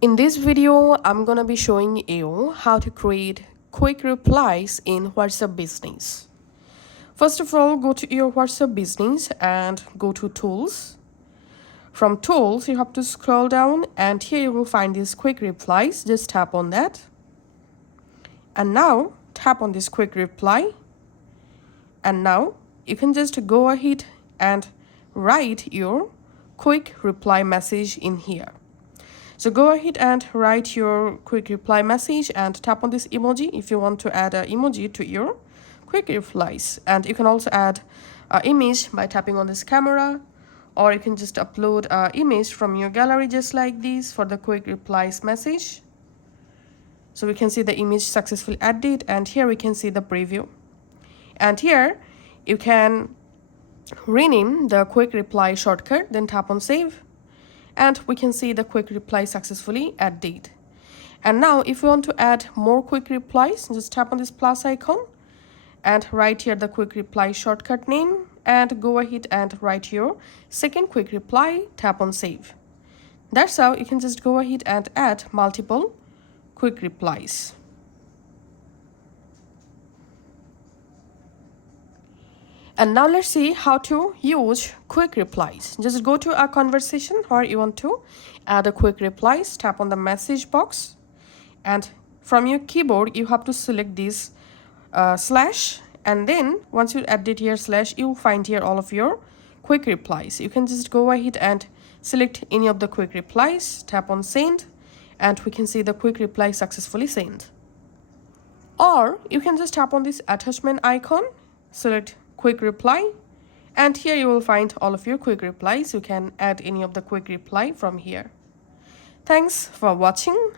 In this video, I'm gonna be showing you how to create quick replies in WhatsApp Business. First of all, go to your WhatsApp Business and go to Tools. From Tools, you have to scroll down and here you will find these quick replies. Just tap on that. And now, tap on this quick reply. And now, you can just go ahead and write your quick reply message in here. So go ahead and write your quick reply message and tap on this emoji if you want to add an emoji to your quick replies. And you can also add an image by tapping on this camera, or you can just upload an image from your gallery just like this for the quick replies message. So we can see the image successfully added, and here we can see the preview. And here you can rename the quick reply shortcut, then tap on save. And we can see the quick reply successfully added. And now if you want to add more quick replies, just tap on this plus icon and write here the quick reply shortcut name and go ahead and write your second quick reply, tap on save. That's how you can just go ahead and add multiple quick replies. And now let's see how to use quick replies. Just go to a conversation where you want to add a quick replies, tap on the message box, and from your keyboard you have to select this slash, and then once you edit here slash, you'll find here all of your quick replies. You can just go ahead and select any of the quick replies, tap on send, and we can see the quick reply successfully sent. Or you can just tap on this attachment icon, select quick reply, and here you will find all of your quick replies. You can add any of the quick reply from here. Thanks for watching.